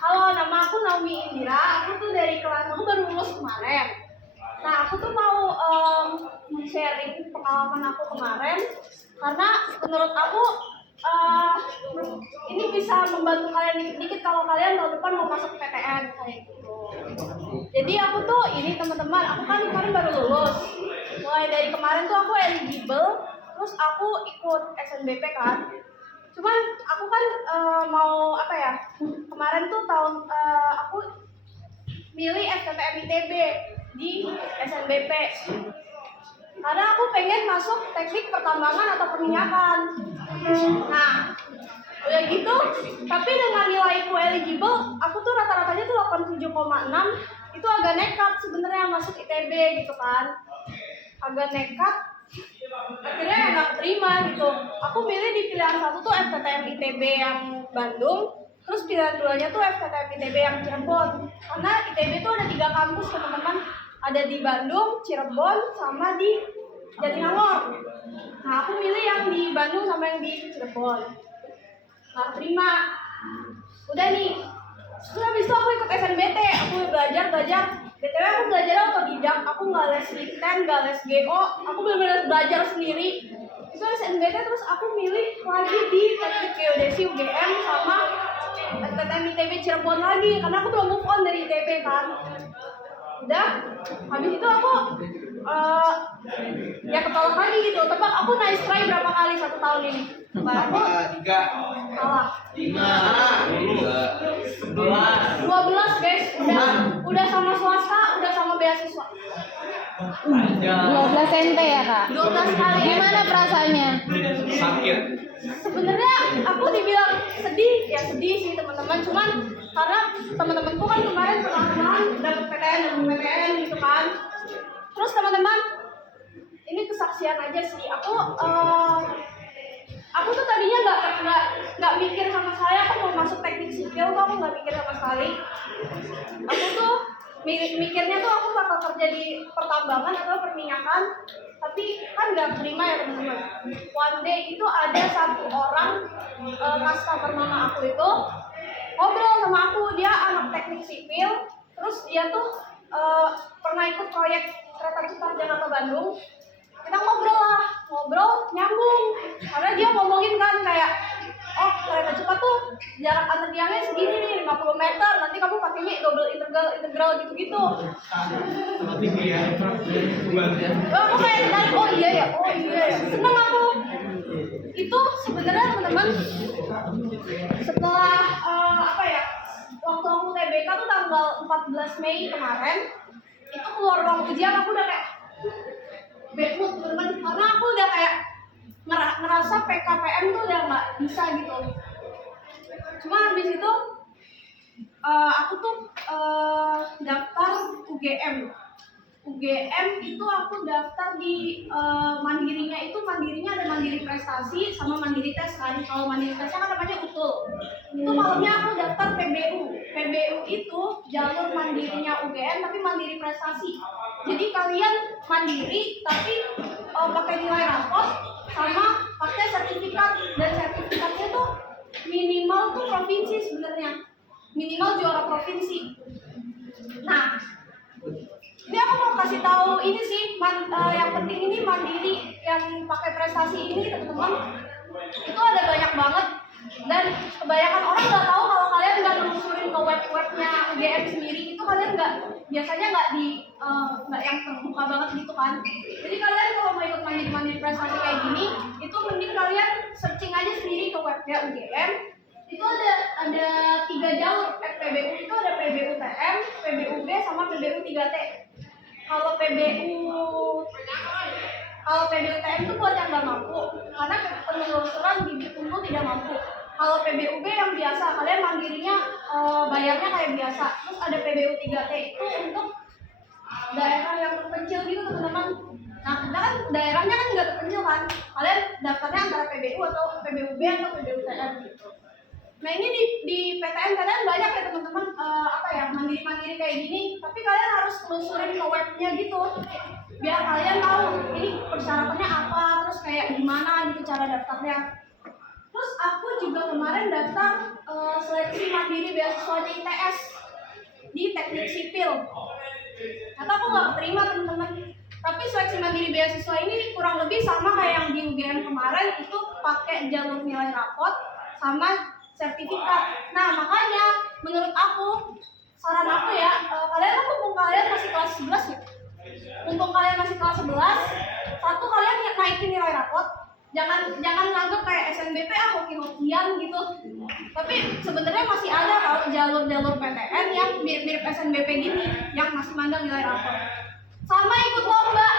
Halo, nama aku Naomi Indira. Aku tuh dari kelas, aku baru lulus kemarin. Nah, aku tuh mau sharing pengalaman aku kemarin karena menurut aku ini bisa membantu kalian dikit-dikit kalau kalian tahun depan mau masuk PTN kayak gitu. Jadi aku tuh ini teman-teman, aku kan kemarin baru lulus. Mulai dari kemarin tuh aku eligible, terus aku ikut SNBP kan. Cuman aku kan mau apa ya? Kemarin tuh aku milih STTM ITB di SNBP. Karena aku pengen masuk teknik pertambangan atau perminyakan. Nah, udah gitu, tapi dengan nilaiku eligible, aku tuh rata-ratanya tuh 87,6. Itu agak nekat sebenarnya masuk ITB gitu kan. Agak nekat. Akhirnya nggak terima gitu. Aku milih di pilihan satu tuh STTM ITB yang Bandung, terus pilihan duanya tuh STTM ITB yang Cirebon. Karena ITB tuh ada 3 kampus teman-teman, ada di Bandung, Cirebon, sama di Jatinangor. Nah aku milih yang di Bandung sama yang di Cirebon. Nggak terima. Udah nih. Terus habis itu aku ikut SNBT, aku belajar. BTW aku belajarnya otodidak, aku nggak les LinkedIn, nggak les GO, aku benar-benar belajar sendiri. Itu SNBT terus aku milih lagi di teknik geodesi UGM sama STTM ITB Cirebon lagi, karena aku belum move on dari ITB kan. Udah, habis itu aku ya ketolak lagi gitu. Tebak aku nice try berapa kali 1 tahun ini? Berapa? 3. Salah. 5. 12 guys, udah sama swasta, udah sama beasiswa. 12 NT ya kak? 12 kali. Gimana perasaannya? Sakit. Sebenarnya aku dibilang sedih, ya sedih sih teman-teman. Cuman karena teman-temanku kan kemarin pernah dapet PTN gitu kan. Terus teman-teman, ini kesaksian aja sih. Aku tuh tadinya nggak mikir sama sekali aku mau masuk teknik sipil, tuh aku nggak mikir sama sekali. Aku tuh mikirnya tuh aku bakal kerja di pertambangan atau perminyakan, tapi kan nggak terima ya teman-teman. One day itu ada 1 orang customer mama aku itu ngobrol sama aku, dia anak teknik sipil, terus dia tuh pernah ikut proyek kereta cepat Jakarta Bandung. Kita ngobrol nyambung, karena dia ngomongin kan kayak, oh kereta cepat tuh jarak antar tiangnya segini nih 50 meter, nanti kamu pakainya double integral gitu-gitu. Aku kayak oh iya ya, seneng aku. Itu sebenarnya teman-teman setelah waktu aku TBK tuh tanggal 14 Mei kemarin, itu keluar ruang ujian aku udah kayak bad mood teman-teman, karena aku udah kayak ngerasa PKPM tuh udah nggak bisa gitu. Cuma habis itu aku tuh daftar UGM itu aku daftar di mandirinya ada mandiri prestasi sama mandiri tes kan. Kalau mandiri tesnya kan namanya UTUL. Itu malamnya aku daftar PBU itu jalur mandirinya UGM tapi mandiri prestasi. Jadi kalian mandiri tapi pakai nilai rapot sama pakai sertifikat, dan sertifikatnya tuh minimal tuh provinsi sebenarnya, minimal juara provinsi. Nah, ini aku mau kasih tahu ini sih, yang penting ini mandiri yang pakai prestasi ini teman-teman, itu ada banyak banget, dan kebanyakan orang nggak tahu kalau kalian nggak nelusurin ke webnya UGM sendiri, itu kalian biasanya nggak yang terbuka banget gitu kan. Jadi kalian kalau mau ikut mandiri prestasi kayak gini, itu mending kalian searching aja sendiri ke webnya UGM. Itu ada 3 jalur PBU, itu ada PBU TM, PBUB sama PBU 3T. Kalau PBU TM itu buat yang nggak mampu, karena penelusuran bibit unggul tidak mampu. Kalau PBUB yang biasa, kalian mandirinya bayarnya kayak biasa. Terus ada PBU 3T itu untuk daerah yang terpencil gitu teman-teman. Nah, kita kan daerahnya kan nggak terpencil kan, kalian daftarnya antara PBU atau PBUB atau PBU TM gitu. Nah ini di PTN kadang banyak ya teman-teman mandiri kayak gini, tapi kalian harus telusurin ke webnya gitu, biar kalian tahu ini persyaratannya apa, terus kayak gimana gitu cara daftarnya. Terus aku juga kemarin daftar selain mandiri beasiswanya ITS di teknik sipil. Ternyata aku nggak terima teman-teman. Tapi seleksi mandiri beasiswa ini kurang lebih sama kayak yang di UGM kemarin, itu pakai jalur nilai rapot sama sertifikat. Nah makanya menurut aku, saran aku ya, kalian kan mumpung kalian masih kelas 11 ya, mumpung kalian masih kelas 11, satu kalian naikin nilai rapot. Jangan nganggap kayak SNBP hoki-hokian gitu. Tapi sebenarnya masih ada kalau jalur-jalur PTN yang mirip SNBP gini, yang masih mandang nilai rapot. Sama ikut lomba.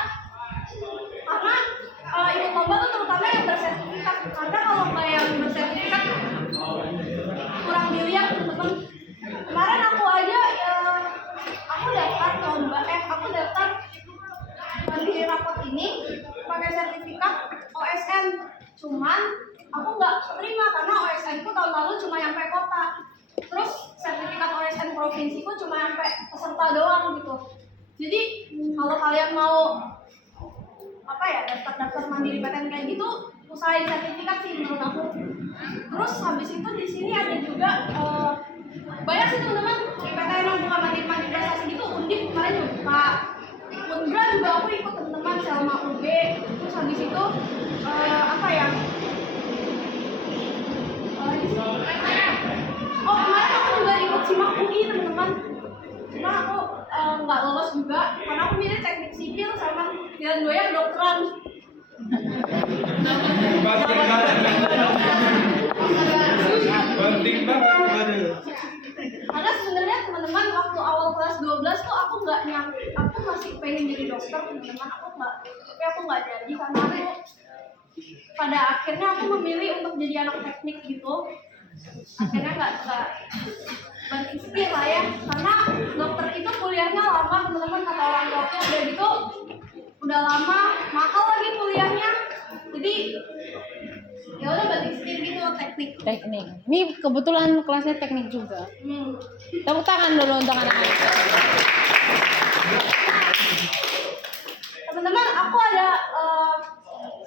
Karena ikut lomba tuh terutama yang bersertifikat. Karena kalau nggak yang bersertifikat kurang dilihat teman-teman. Kemarin aku aja aku daftar lomba, aku daftar mandiri rapot ini pakai sertifikat OSN, cuman aku nggak terima karena OSN ku tahun lalu cuma nyampe kota, terus sertifikat OSN provinsi ku cuma nyampe peserta doang gitu. Jadi kalau kalian mau daftar mandiri PTN kayak gitu, usahain sertifikat sih menurut aku. Terus habis itu di sini ada juga banyak sih teman-teman PTN yang bukan mandiri prestasi gitu. Undip kemarin juga buka, Unbra juga aku ikut teman-teman sama UB. Terus habis itu kemarin aku juga ikut simak UI teman-teman. Cuma aku nggak lolos juga karena aku milih teknik sipil sama pilihan gue yang kedokteran. Penting banget. Karena sebenarnya teman-teman waktu awal kelas 12 tuh aku nggak aku masih pengen jadi dokter teman-teman, tapi aku nggak jadi karena aku pada akhirnya aku memilih untuk jadi anak teknik gitu. Akhirnya nggak banting setir lah ya, karena dokter itu kuliahnya lama teman-teman, kata orang tuaku udah gitu udah lama, mahal lagi kuliahnya, jadi ya udah banting setir gitu teknik. Ini kebetulan kelasnya teknik juga. Tepuk tangan dulu untuk anak-anak. Teman-teman, aku ada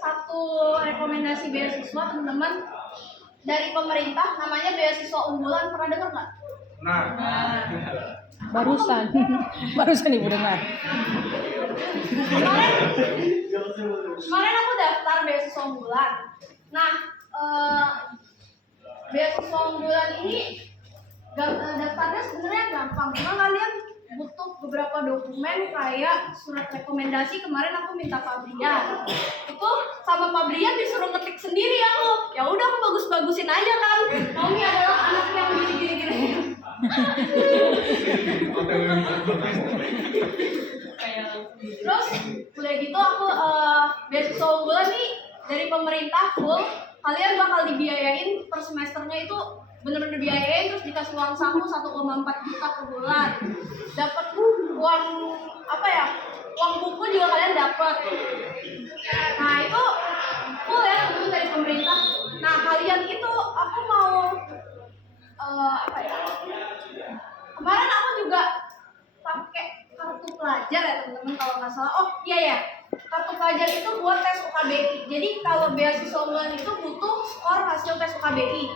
satu rekomendasi beasiswa teman-teman dari pemerintah, namanya beasiswa unggulan. Pernah dengar nggak? Barusan ibu dengar. Kemarin aku daftar beasiswa unggulan. Nah, beasiswa unggulan ini daftarnya sebenarnya gampang, cuma kalian butuh beberapa dokumen kayak surat rekomendasi. Kemarin aku minta Pak Brian, itu sama Pak Brian disuruh ngetik sendiri aku. Ya udah aku bagus-bagusin aja kan. Naomi adalah anak yang gini-gini. Terus udah gitu aku beasiswa unggulan nih dari pemerintah full. Kalian bakal dibiayain per semesternya itu bener-bener dibiayain, terus dikasih uang saku 1,4 juta per bulan. Dapat uang uang buku juga kalian dapat. Nah itu full ya teman dari pemerintah. Nah kalian itu aku mau kemarin aku juga pakai kartu pelajar ya teman-teman kalau nggak salah. Oh iya ya, kartu pelajar itu buat tes UKBI. Jadi kalau beasiswa unggulan itu butuh skor hasil tes UKBI.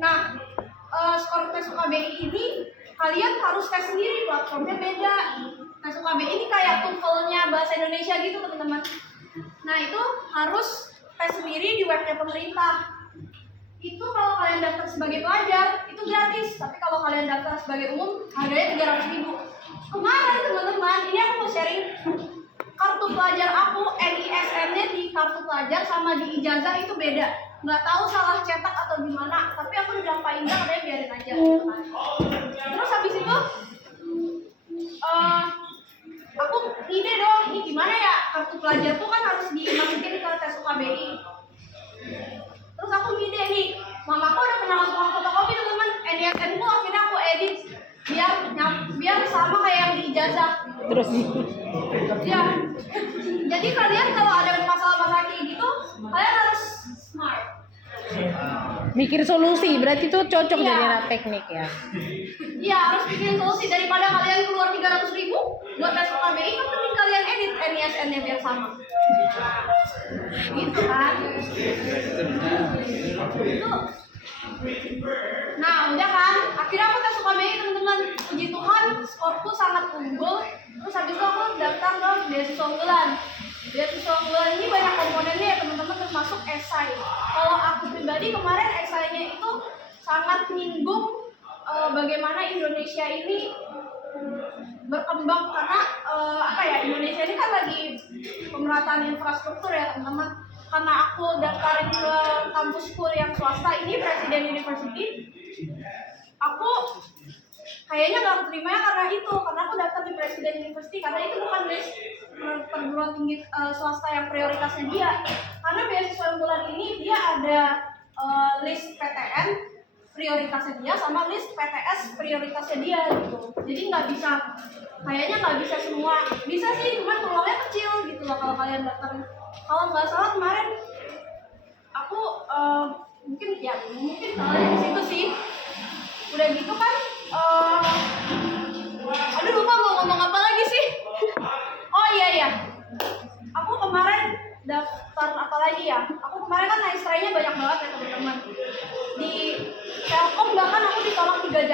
Nah skor tes UKBI ini kalian harus tes sendiri, platformnya beda. Tes UKBI ini kayak TOEFL-nya bahasa Indonesia gitu teman-teman. Nah itu harus tes sendiri di webnya pemerintah. Itu kalau kalian daftar sebagai pelajar itu gratis, tapi kalau kalian daftar sebagai umum harganya 300.000. Kemarin teman-teman, ini aku mau sharing kartu pelajar aku, NISN-nya di kartu pelajar sama di ijazah itu beda. Nggak tahu salah cetak atau gimana, tapi aku udah bilang Pak Indra katanya biarin aja. Terus habis itu aku ide dong, ini gimana ya, kartu pelajar tuh kan harus dimasukin ke tes UKBI. Terus aku ide nih, mamaku udah pernah tukang fotokopi teman-teman, NISN ku akhirnya aku edit biar sama kayak yang di ijazah. Terus Ya, jadi kalian kalau ada masalah-masalah kayak gitu, kalian harus smart. mikir solusi, berarti itu cocok Iya. jadi anak teknik ya. Iya, harus bikin solusi daripada kalian keluar 300.000 buat tes UKBI, kan penting kalian edit NISN-nya biar sama. Gitu kan? Itu. Nah, udah kan? akhirnya aku tes UKBI teman-teman, puji Tuhan skorku sangat unggul. Terus habis itu aku daftar ke beasiswa unggulan. Beasiswa unggulan ini banyak komponennya ya teman-teman, termasuk esai. Kalau aku pribadi kemarin esainya itu sangat menyinggung bagaimana Indonesia ini berkembang karena Indonesia ini kan lagi pemerataan infrastruktur ya teman-teman. Karena aku daftarin ke kampusku yang swasta ini Presiden University, aku kayaknya gak keterimanya karena aku daftar di Presiden University karena itu bukan list perguruan tinggi swasta yang prioritasnya dia. Karena beasiswa unggulan ini dia ada list PTN prioritasnya dia sama list PTS prioritasnya dia gitu. Jadi kayaknya nggak bisa semua, bisa sih cuman peluangnya kecil gitu loh kalau kalian daftar. Kalau nggak salah kemarin aku mungkin salahnya di situ sih. Udah gitu kan, aduh lupa mau ngomong apa lagi sih. Oh iya, aku kemarin daftar apa lagi ya? Aku kemarin kan naistrainya banyak banget ya teman-teman. Di Telkom bahkan aku ditolak 3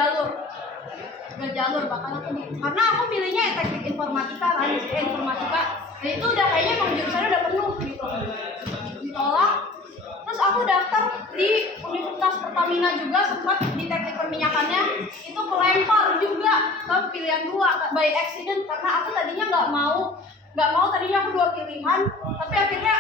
jalur bahkan karena aku pilihnya teknik informatika kan, informatika. Dan itu udah kayaknya emang jurusannya udah penuh gitu. Ditolak. Terus aku daftar di Universitas Pertamina juga, sempat di teknik perminyakannya itu kelempar juga ke pilihan 2 by accident karena aku tadinya nggak mau tadinya aku 2 pilihan, tapi akhirnya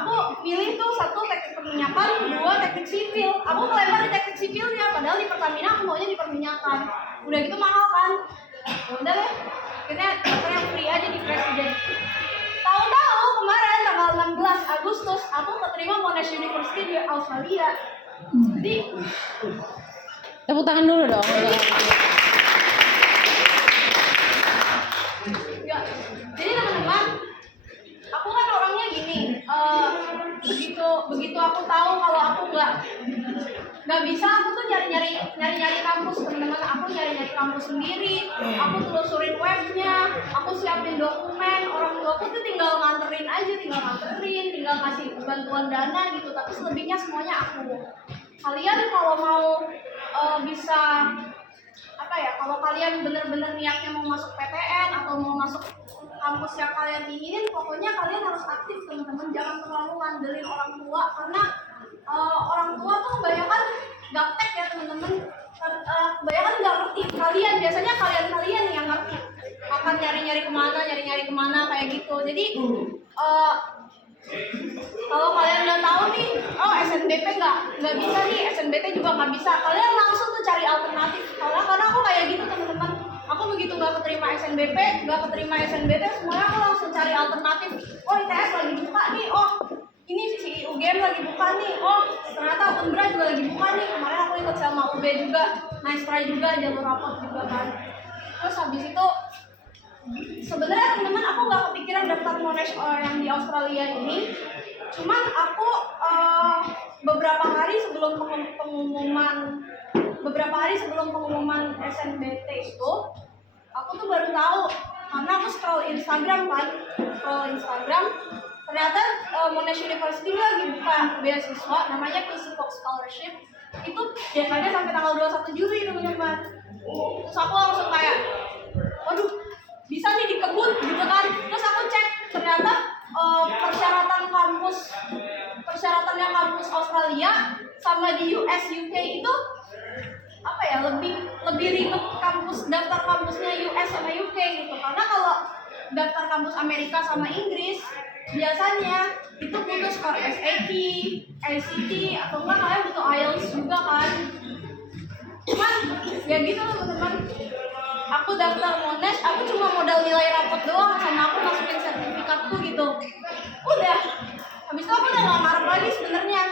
aku pilih tuh 1 teknik perminyakan, 2 teknik sipil. Aku kelempar di teknik sipilnya, padahal di Pertamina aku maunya di perminyakan. Udah gitu mahal kan? Udah deh, akhirnya daftar yang free aja di Presiden. Tahu-tahu kemarin tanggal 16 Agustus aku keterima Monash University di Australia. Jadi tepuk tangan dulu dong. Ya, jadi teman-teman, aku kan orangnya gini, begitu aku tahu kalau aku nggak bisa, aku tuh nyari kampus teman-teman. Aku nyari kampus sendiri, aku telusurin webnya, aku siapin dokumen. Orang tuaku tuh tinggal nganterin, tinggal ngasih bantuan dana gitu. Tapi selebihnya semuanya aku. Kalian kalau mau kalau kalian bener-bener niatnya mau masuk PTN atau mau masuk kampus yang kalian inginin, pokoknya kalian harus aktif teman-teman. Jangan terlalu ngandelin orang tua karena orang tua tuh kebanyakan gaptek ya teman-teman. Kebanyakan nggak ngerti. Biasanya kalian yang ngerti akan nyari kemana kayak gitu. Jadi kalau kalian udah tahu nih, SNBP nggak bisa nih, SNBT juga nggak bisa, kalian langsung tuh cari alternatif. Karena aku kayak gitu teman-teman. Aku begitu nggak keterima SNBP, nggak keterima SNBT, semuanya aku langsung cari alternatif. Oh ITS lagi buka nih, oh ini si UGM lagi buka nih, oh ternyata Unbra juga lagi buka nih. Kemarin aku ikut sama UB juga, Naistra juga, jalur rapot juga kan. Terus habis itu sebenarnya teman-teman aku nggak kepikiran daftar Monash yang di Australia ini. Cuman aku beberapa hari sebelum pengumuman SNBT itu, aku tuh baru tahu karena aku scroll Instagram, ternyata Monash University lagi buka beasiswa namanya PC Fox Scholarship. Itu deadline-nya sampai tanggal 21 Juli teman-teman. Terus aku langsung kayak, waduh, bisa nih dikebut gitu kan. Terus aku cek, ternyata persyaratannya kampus Australia sama di US UK itu lebih ribet daftar kampusnya US sama UK gitu. Karena kalau daftar kampus Amerika sama Inggris biasanya itu butuh skor SAT, ACT, atau enggak kalian butuh IELTS juga kan. Cuman ya gitu loh teman-teman. Aku daftar Monash, aku cuma modal nilai rapot doang sama aku masukin sertifikatku gitu. Udah. Habis itu aku udah gak ngarep lagi sebenarnya.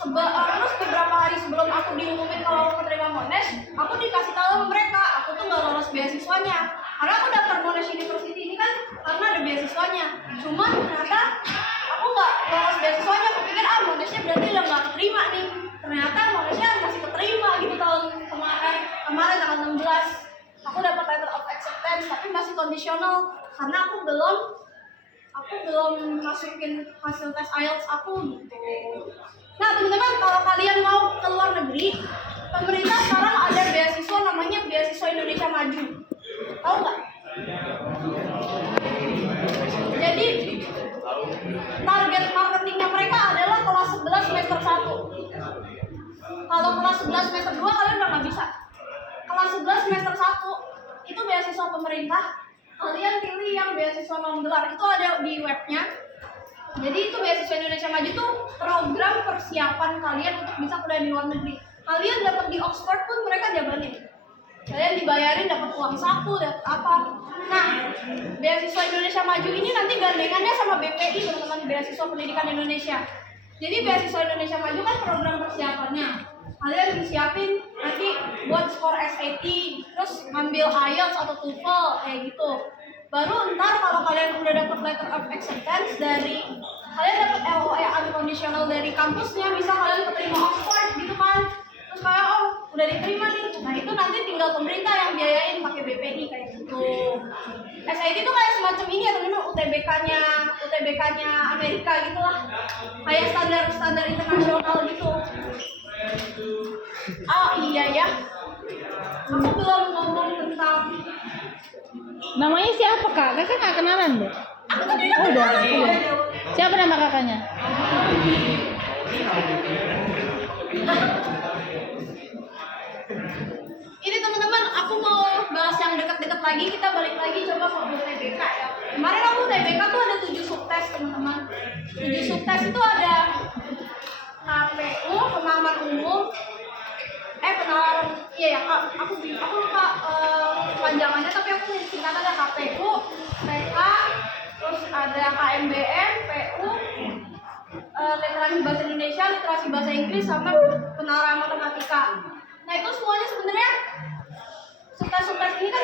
Terus beberapa hari sebelum aku diumumin kalau aku keterima Monash, aku dikasih tahu sama mereka, aku tuh gak lolos beasiswanya. Karena aku daftar Monash University ini kan karena ada beasiswanya. Cuma ternyata aku gak lolos beasiswanya. Aku pikir Monashnya berarti udah gak keterima nih. Ternyata Monashnya masih keterima gitu tahun kemarin tanggal 16. Aku dapat letter of acceptance tapi masih kondisional karena aku belum masukin hasil tes IELTS aku gitu. Nah teman-teman, kalau kalian mau ke luar negeri, pemerintah sekarang Indonesia Maju. Tahu nggak? Jadi target marketingnya mereka adalah kelas 11 semester 1. Kalau kelas 11 semester 2 kalian udah nggak bisa. Kelas 11 semester 1 itu beasiswa pemerintah. Kalian pilih yang beasiswa non gelar, itu ada di webnya. Jadi itu beasiswa Indonesia Maju itu program persiapan kalian untuk bisa kuliah di luar negeri. Kalian dapat di Oxford pun mereka jabanin. Kalian dibayarin dapat uang saku, dapat apa. Nah, beasiswa Indonesia Maju ini nanti gandengannya sama BPI, teman-teman, Beasiswa Pendidikan Indonesia. Jadi beasiswa Indonesia Maju kan program persiapannya. Kalian disiapin nanti buat skor SAT, terus ngambil IELTS atau TOEFL kayak gitu. Baru ntar kalau kalian udah dapat letter of acceptance dari kalian dapat LOE unconditional dari kampusnya, bisa kalian keterima Oxford gitu kan. Terus kayak oh udah diterima nih. Nah itu nanti tinggal pemerintah yang biayain pakai BPI kayak gitu. SAT itu kayak semacam ini ya teman-teman, UTBK-nya Amerika gitulah. Kayak standar internasional gitu. Oh iya ya. Aku belum ngomong tentang Namanya siapa kak? Kakak nggak kenalan deh. aku tadi udah Udah. kenalan. Siapa nama kakaknya? Ini teman-teman, aku mau bahas yang dekat-dekat lagi. Kita balik lagi coba ke UTBK ya. Kemarin aku UTBK tuh ada 7 subtes teman-teman. 7 subtes itu ada KPU, pengalaman umum, penalaran, iya ya kak, aku lupa panjangannya, tapi aku singkat ada KPU, TK, terus ada KMBM, PU, literasi bahasa Indonesia, literasi bahasa Inggris, sama penalaran matematika. Nah itu semuanya sebenarnya subtes-subtes ini kan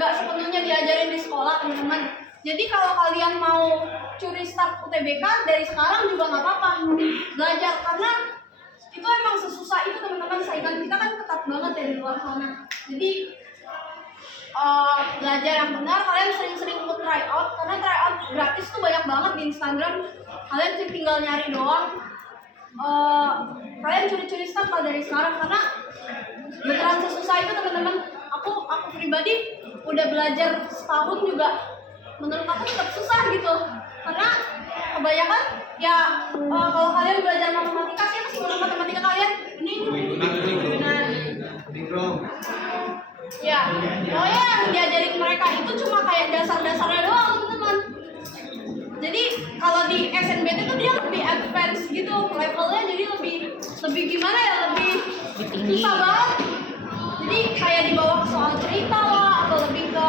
nggak sepenuhnya diajarin di sekolah teman-teman. Jadi kalau kalian mau curi start UTBK dari sekarang juga nggak apa-apa belajar, karena itu emang sesusah itu teman-teman. Saingan kita kan ketat banget ya di luar sana. Jadi belajar yang benar, kalian sering-sering ikut tryout, karena tryout gratis tuh banyak banget di Instagram. Kalian tinggal nyari doang. Kalian curi-curi start dari sekarang, karena beneran sesusah itu teman-teman. Aku pribadi udah belajar setahun juga, menurut aku tetap susah gitu, karena kebanyakan ya kalau kalian belajar matematika, siapa sih guru matematika kalian? Ini ya, pokoknya yang diajarin mereka itu cuma kayak dasar-dasarnya doang teman-teman. Jadi kalau di SNBT tuh dia lebih advance gitu levelnya, jadi lebih gimana ya, lebih susah banget. Jadi kayak dibawa ke soal cerita lah, atau lebih ke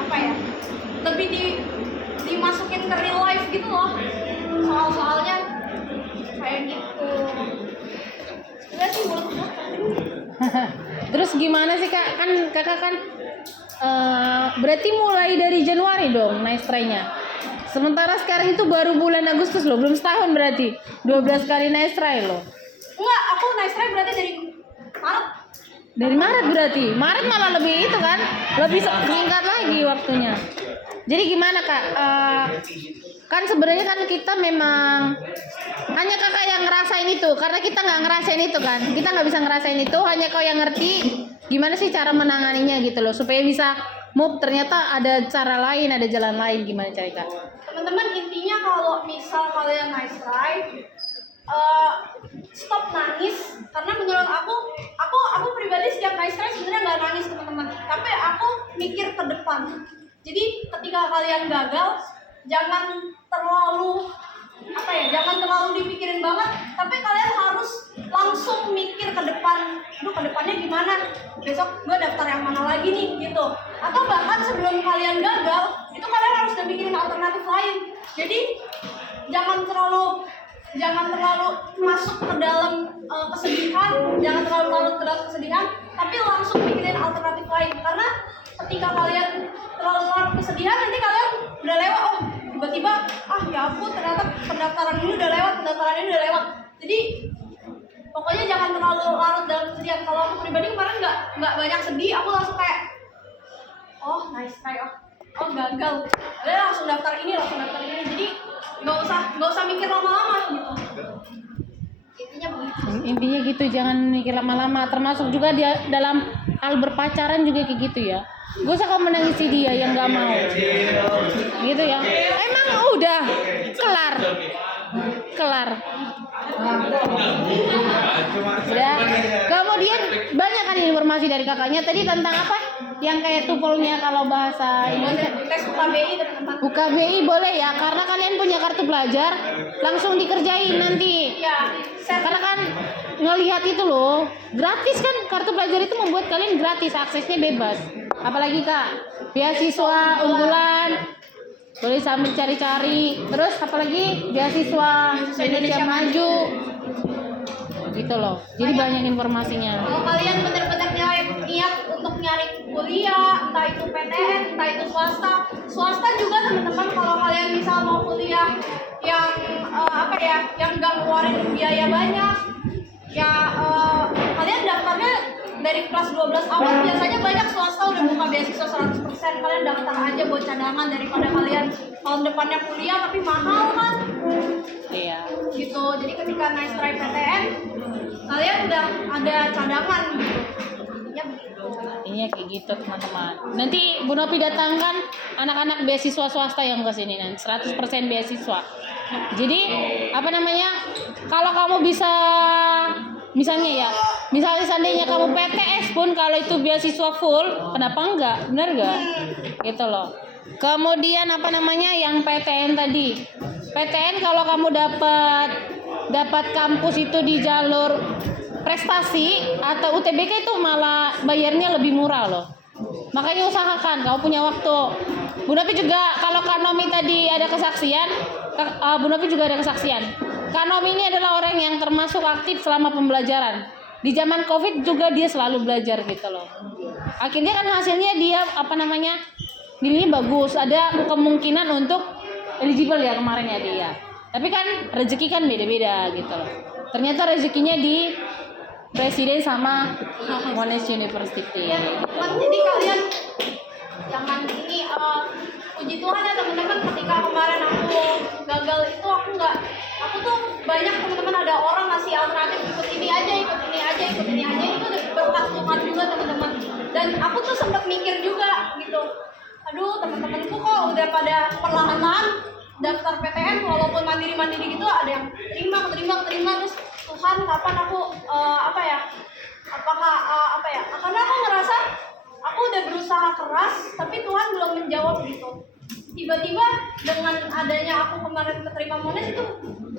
apa ya, lebih dimasukin ke real life gitu loh soal-soalnya kayak gitu. Sebenarnya sih menurut gue. Terus gimana sih kak? Kan kakak kan berarti mulai dari Januari dong nice try-nya. Sementara sekarang itu baru bulan Agustus loh, belum setahun berarti. 12 kali nice try loh. Enggak, aku nice try berarti dari Maret. Dari Maret berarti. Maret malah lebih itu kan, lebih singkat lagi waktunya. Jadi gimana kak? Kan sebenarnya kan kita memang hanya kakak yang ngerasain itu, karena kita nggak ngerasain itu kan, kita nggak bisa ngerasain itu, hanya kau yang ngerti gimana sih cara menanganinya gitu loh, supaya bisa move. Ternyata ada cara lain, ada jalan lain, gimana cara kak? Teman-teman, intinya kalau misal kalian nice try, stop nangis, karena menurut aku pribadi setiap nice try sebenarnya nggak nangis teman-teman, tapi aku mikir ke depan. Jadi ketika kalian gagal, jangan terlalu jangan terlalu dipikirin banget, tapi kalian harus langsung mikir ke depan. Ke depannya gimana? Besok gue daftar yang mana lagi nih gitu. Atau bahkan sebelum kalian gagal, itu kalian harus udah mikirin alternatif lain. Jadi jangan terlalu masuk ke dalam kesedihan, jangan terlalu larut ke dalam kesedihan, tapi langsung mikirin alternatif lain. Karena ketika kalian terlalu larut kesedihan, nanti kalian udah lewat, tiba-tiba ya ampun, ternyata pendaftaran ini udah lewat. Jadi pokoknya jangan terlalu larut dalam kesedihan. Kalau aku pribadi kemarin nggak banyak sedih, aku langsung kayak nice try, gagal, udah langsung daftar ini. Jadi nggak usah mikir lama-lama gitu. intinya begitu. Intinya gitu, jangan mikir lama-lama. Termasuk juga dia dalam hal berpacaran juga kayak gitu ya. Gak usah kamu menangisi dia yang gak mau. Gitu ya. Emang udah kelar. Udah. Kemudian banyak kan informasi dari kakaknya tadi tentang apa? Yang kayak tupelnya kalau bahasa Indonesia. Tes UKBI teman-teman. UKBI boleh ya, karena kalian punya kartu pelajar, langsung dikerjain nanti. Ya, Karena kan ngelihat itu loh, gratis kan, kartu pelajar itu membuat kalian gratis, aksesnya bebas. Apalagi kak, beasiswa unggulan, boleh sambil cari-cari. Terus apalagi beasiswa Indonesia Maju, gitu loh. Jadi banyak informasinya. kalau kalian benar-benar niat untuk nyari kuliah, entah itu PTN, entah itu swasta juga teman-teman, kalau kalian misal mau kuliah yang yang nggak ngeluarin biaya banyak, ya kalian daftarnya dari kelas 12 awal. Biasanya banyak swasta udah buka beasiswa 100%. Kalian daftar aja buat cadangan daripada kalian tahun depannya kuliah tapi mahal kan. Iya. Gitu. Jadi ketika nice try PTN, kalian udah ada cadangan gitu. Ya begitu. Ini kayak gitu teman-teman. Nanti Bu Nopi datangkan anak-anak beasiswa swasta yang ke sini nanti 100% beasiswa. Jadi apa namanya? Kalau kamu bisa misalnya seandainya kamu PTS pun kalau itu beasiswa full, kenapa enggak? Benar enggak? Gitu loh. Kemudian apa namanya yang PTN tadi? PTN kalau kamu dapat kampus itu di jalur prestasi atau UTBK itu malah bayarnya lebih murah loh. Makanya usahakan kamu punya waktu. Bu Nopi juga kalau Kak Nomi tadi ada kesaksian, Bu Nopi juga ada kesaksian. Kak Nomi ini adalah orang yang termasuk aktif selama pembelajaran. Di zaman Covid juga dia selalu belajar gitu loh. Akhirnya kan hasilnya dia nilainya bagus. Ada kemungkinan untuk eligible ya kemarin ya dia. Tapi kan rezeki kan beda-beda gitu loh. Ternyata rezekinya di Presiden sama Monash University. Ya, jadi kalian jangan ini puji Tuhan ya teman-teman, ketika kemarin aku gagal itu aku tuh banyak teman-teman ada orang ngasih alternatif ikut ini aja itu udah berkat Tuhan juga teman-teman. Dan aku tuh sempat mikir juga gitu, aduh teman-temanku kok udah pada perlahan-lahan daftar PTN walaupun mandiri gitu, ada yang terima terus Tuhan kapan aku karena aku ngerasa aku udah berusaha keras tapi Tuhan belum menjawab gitu. Tiba-tiba dengan adanya aku kemarin keterima Monash itu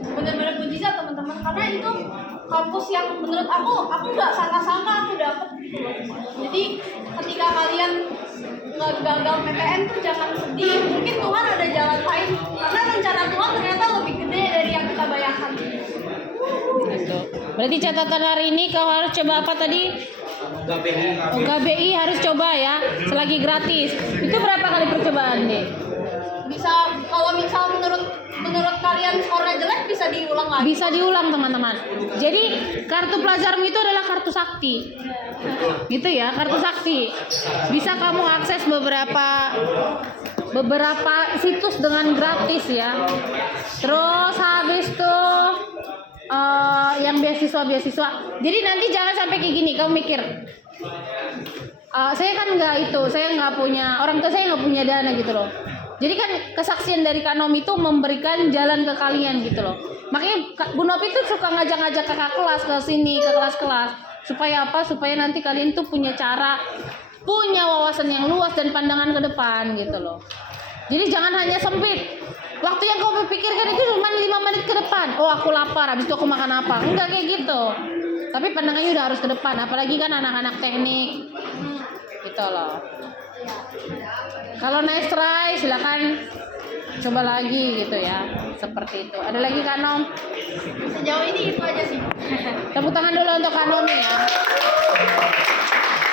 benar-benar mujizat teman-teman, karena itu kampus yang menurut aku nggak sangka-sangka aku dapet gitu loh. Jadi ketika kalian gagal PTN tuh jangan sedih, mungkin Tuhan ada jalan lain karena rencana Tuhan ternyata lebih gede dari yang kita bayangkan. Gitu. Berarti catatan hari ini kau harus coba apa tadi? UKBI harus coba ya, selagi gratis. Itu berapa kali percobaan deh? Bisa kalau misal menurut kalian skornya jelek bisa diulang lagi. Bisa diulang teman-teman. Jadi kartu pelajarmu itu adalah kartu sakti. Gitu ya, kartu sakti. Bisa kamu akses beberapa situs dengan gratis ya. Terus habis tuh yang beasiswa. Jadi nanti jangan sampai kayak gini, kamu mikir. Saya kan saya nggak punya, orang tua saya nggak punya dana gitu loh. Jadi kan kesaksian dari Kak Nomi itu memberikan jalan ke kalian gitu loh. Makanya Bu Nopi tuh suka ngajak-ngajak kakak kelas ke sini, ke kelas-kelas. Supaya apa? Supaya nanti kalian tuh punya wawasan yang luas dan pandangan ke depan gitu loh. Jadi jangan hanya sempit. Waktu yang kau pikirkan itu cuma 5 menit ke depan. Oh aku lapar, habis itu aku makan apa? Enggak kayak gitu. Tapi pandangannya udah harus ke depan. Apalagi kan anak-anak teknik gitu loh. Kalau nice try silakan coba lagi gitu ya. Seperti itu. Ada lagi Kak Nom? Sejauh ini itu aja sih. Tepuk tangan dulu untuk Kak Nomi ya.